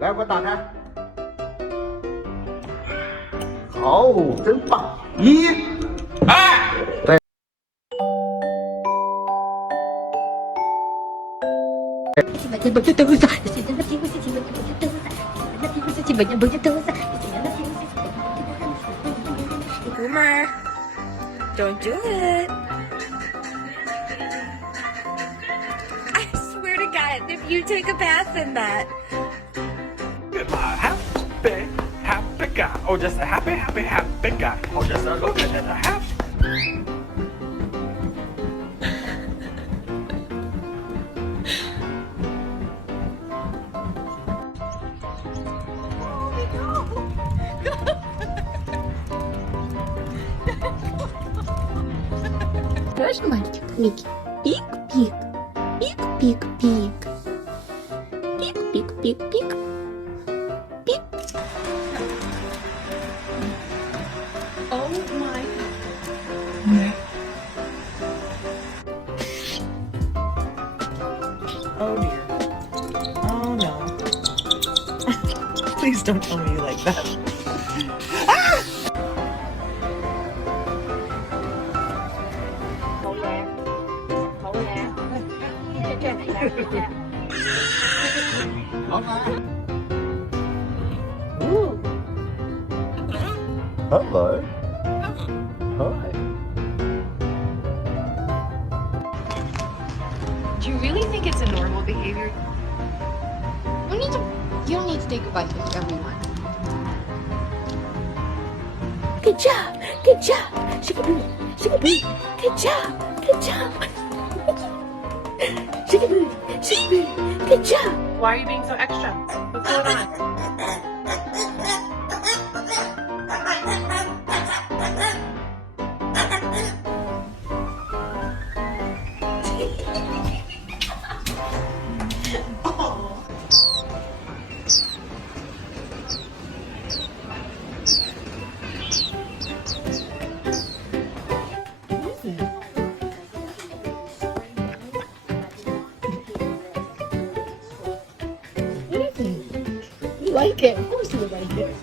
来，我打开。好，真棒！一、二，对。Boomer, don't do it. I swear to God, if you take a bath in that. Happy guy. Oh, just a happy guy. Oh, just a look at a happy. Тоже мальчик Микки. Пик-пик. Пик-пик-пик. Пик-пик-пик-пик. Пик. Oh my. Oh dear. Oh no. Please don't tell me you like that. Ooh. Hello. Hi. Do you really think it's a normal behavior? You don't need to take advice from everyone. Good job. Good job. Shake it, booty. Shake it, booty. Good job. Good job. Shake it, booty. Shake it, booty. Good job. Why are you being so extra? What's going on? You like it. Of course you like it.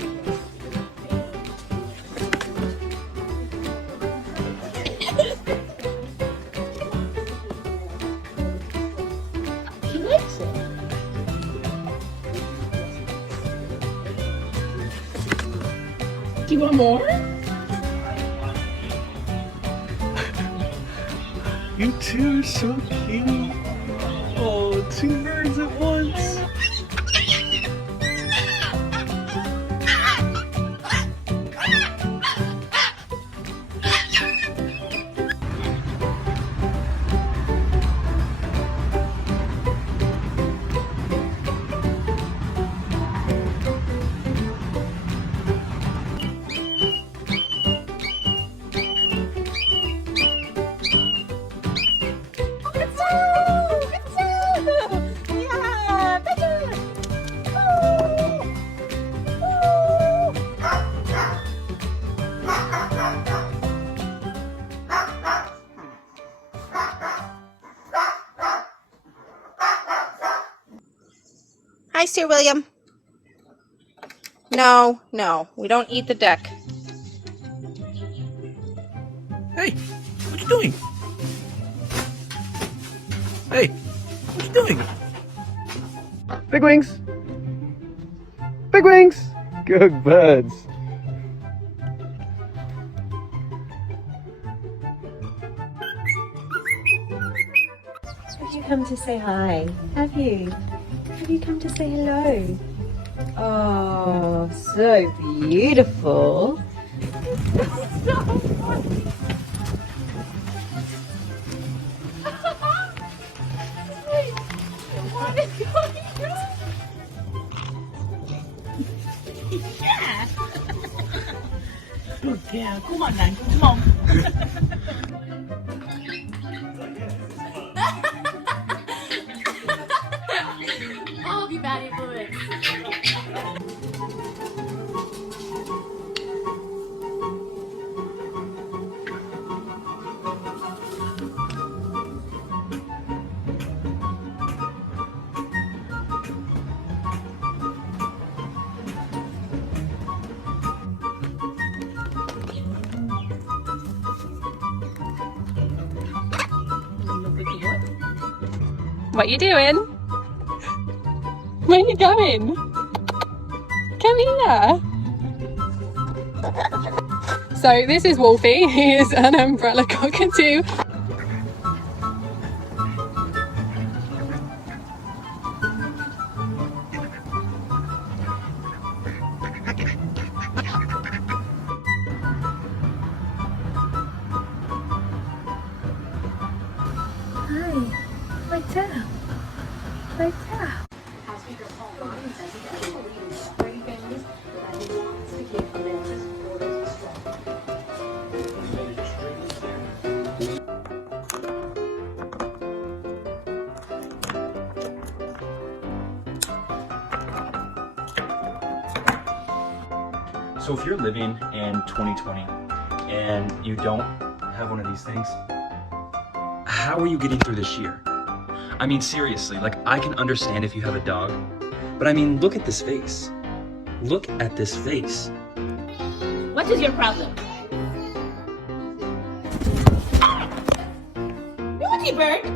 She likes it. Do you want more? You two are so cute. Oh, two birds at once. Hi, Sir William. No, we don't eat the deck. Hey, what you doing? Hey, what you doing? Big wings. Big wings. Good birds. Have you come to say hi? Have you? Have you come to say hello? Oh, so beautiful. Yeah, come on then, come on. I'll be bad influence. What you doing? Where you going? Come here. So this is Wolfie. He is an umbrella cockatoo. So if you're living in 2020 and you don't have one of these things, how are you getting through this year? I mean, seriously, like, I can understand if you have a dog, but I mean, look at this face. Look at this face. What is your problem? Naughty bird!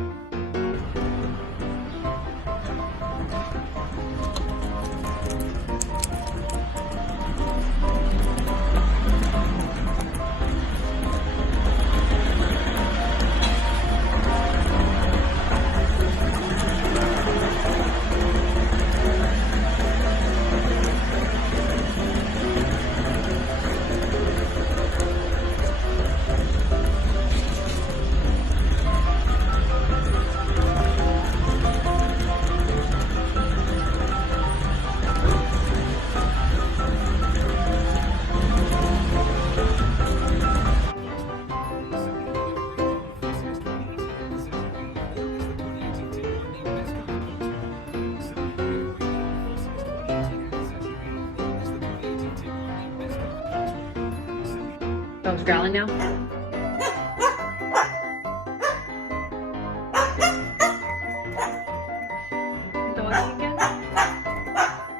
Dog's growling now. Doggy again.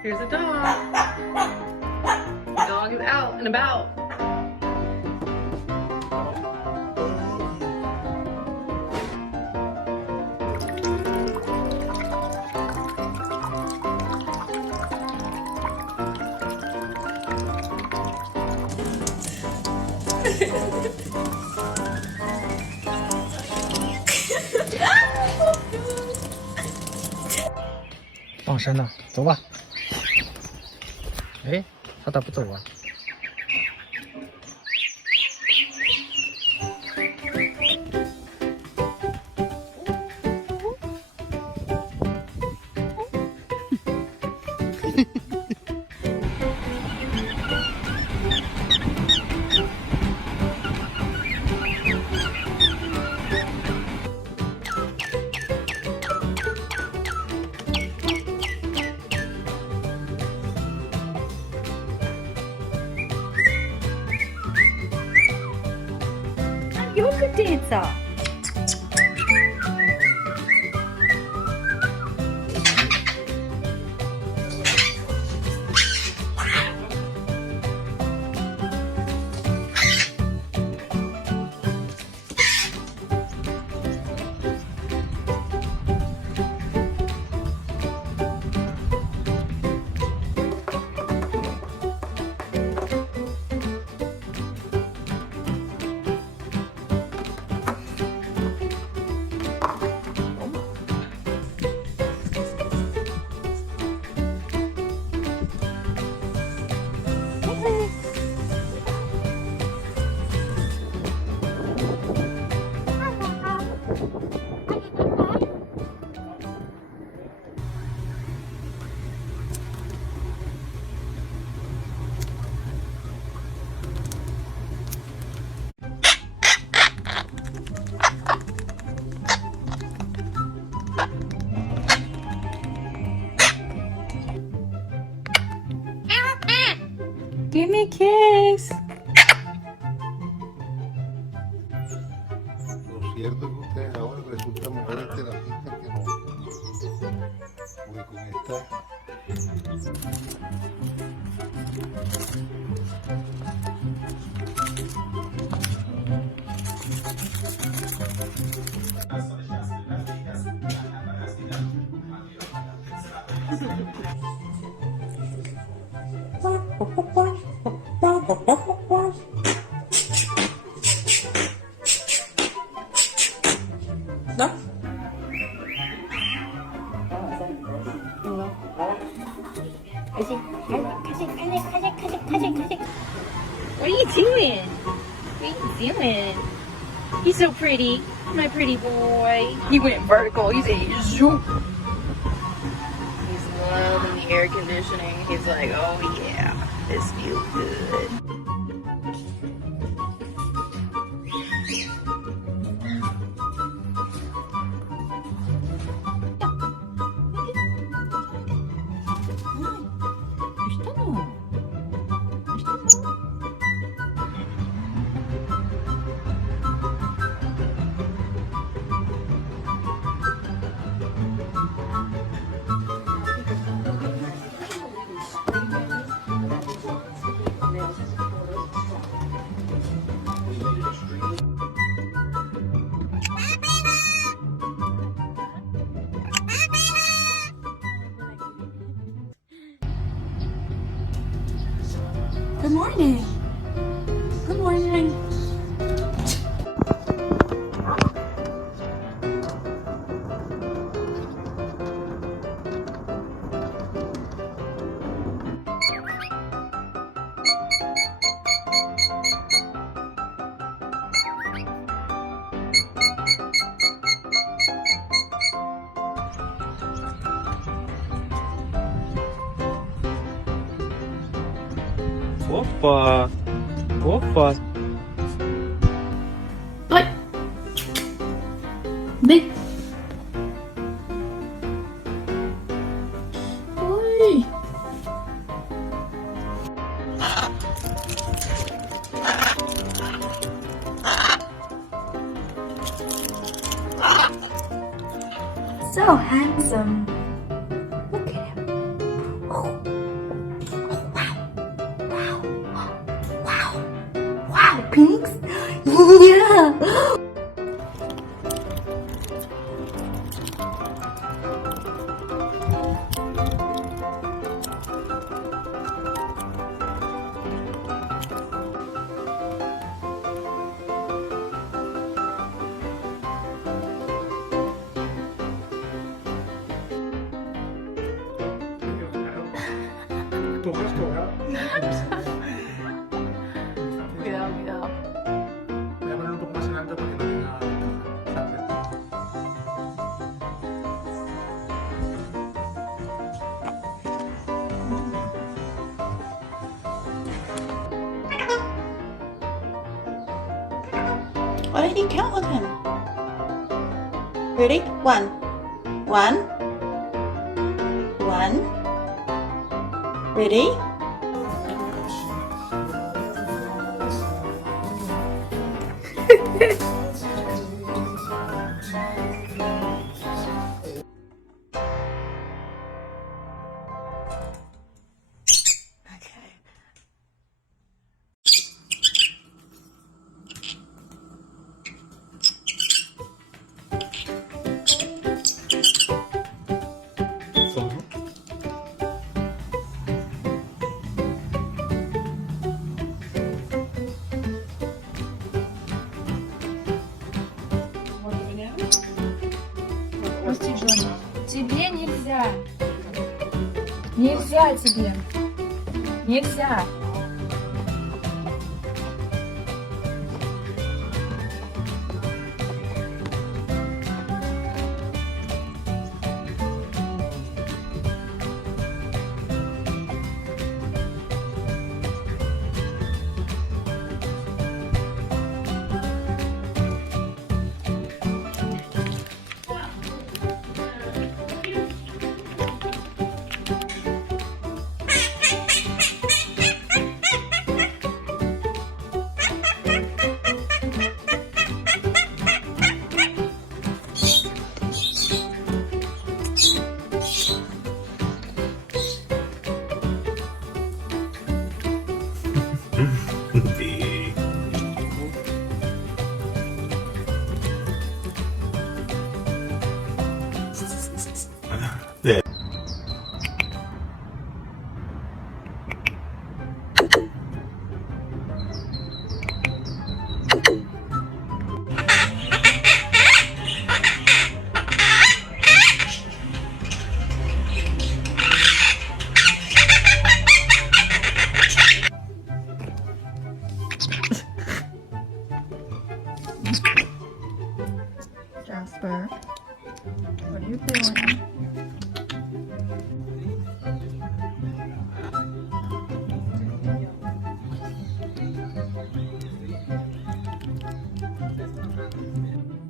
Here's a dog. The dog is out and about. Oh, 上山了，走吧。哎，他咋不走啊？You're a good dancer. Give me a kiss. Lo cierto es que ustedes ahora resultan mejores terapistas que nosotros. Porque con esta... No? What are you doing? What are you doing? He's so pretty. My pretty boy. He went vertical. He's a zoom. He's loving the air conditioning. He's like, oh yeah, this feels good. Good morning. Good morning. Опа! Опа! Ой. Бig. Ой. So handsome. Look at him. Oh. Wow, pinks? Yeah! Cuidado, cuidado. Voy a poner un poco más en alto para que no tenga sangre. Why don't you count with him? Ready? One. One. One. Ready? Тебе нельзя. Нельзя тебе. Нельзя. you doing?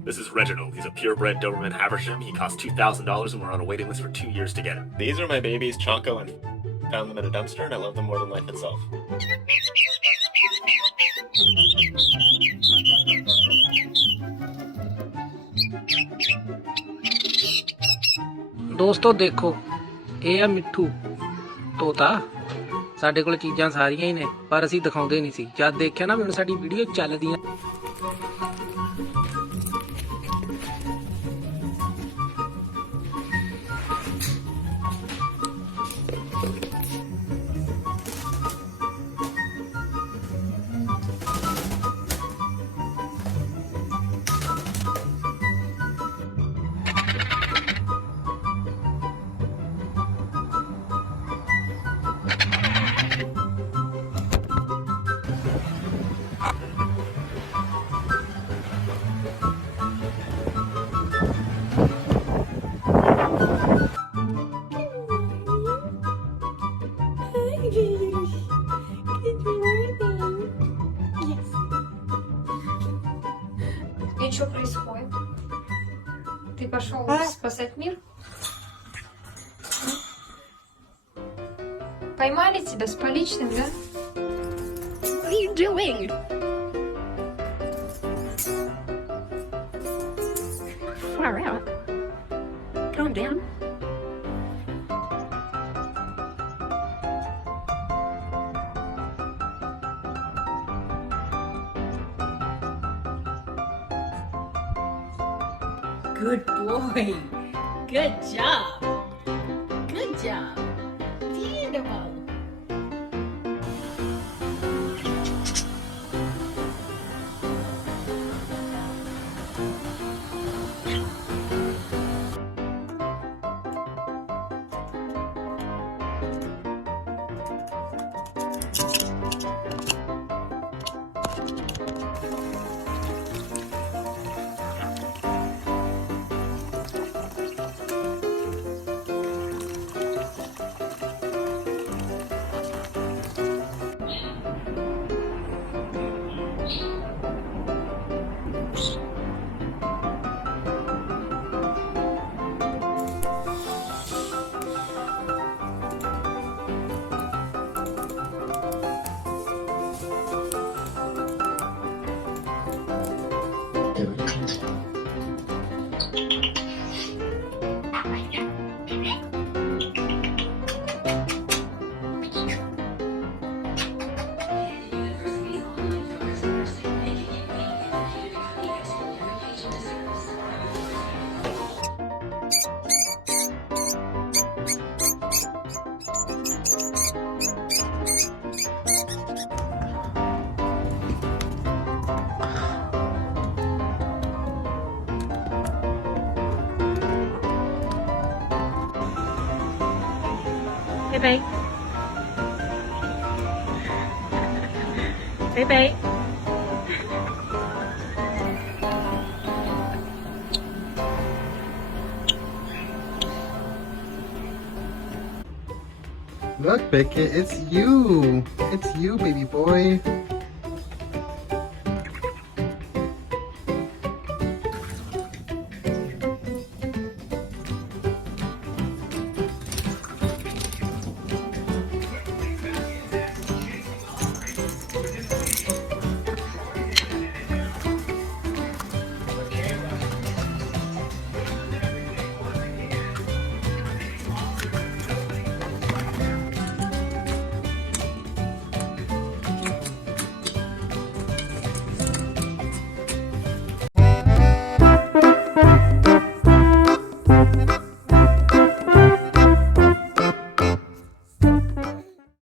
This is Reginald. He's a purebred Doberman Haversham. He costs $2,000 and we're on a waiting list for 2 years to get him. These are my babies, Chonko and found them in a dumpster, and I love them more than life itself. ਦੋਸਤੋ ਦੇਖੋ, ਇਹ ਆ ਮਿੱਠੂ ਤੋਤਾ। ਸਾਡੇ ਕੋਲ ਚੀਜ਼ਾਂ ਸਾਰੀਆਂ ਹੀ ਨੇ, ਪਰ ਅਸੀਂ ਦਿਖਾਉਂਦੇ ਨਹੀਂ ਸੀ। ਜਦ ਦੇਖਿਆ ਨਾ ਮੈਨੂੰ ਸਾਡੀ ਵੀਡੀਓ ਚੱਲਦੀਆਂ। И что происходит? Ты пошел спасать мир? Поймали тебя с поличным, да? What are you doing? Far out. Calm down. Good boy. Good job. Good job. Beautiful. Hey, babe. Hey, babe. Look, Beckett, it's you. It's you, baby boy.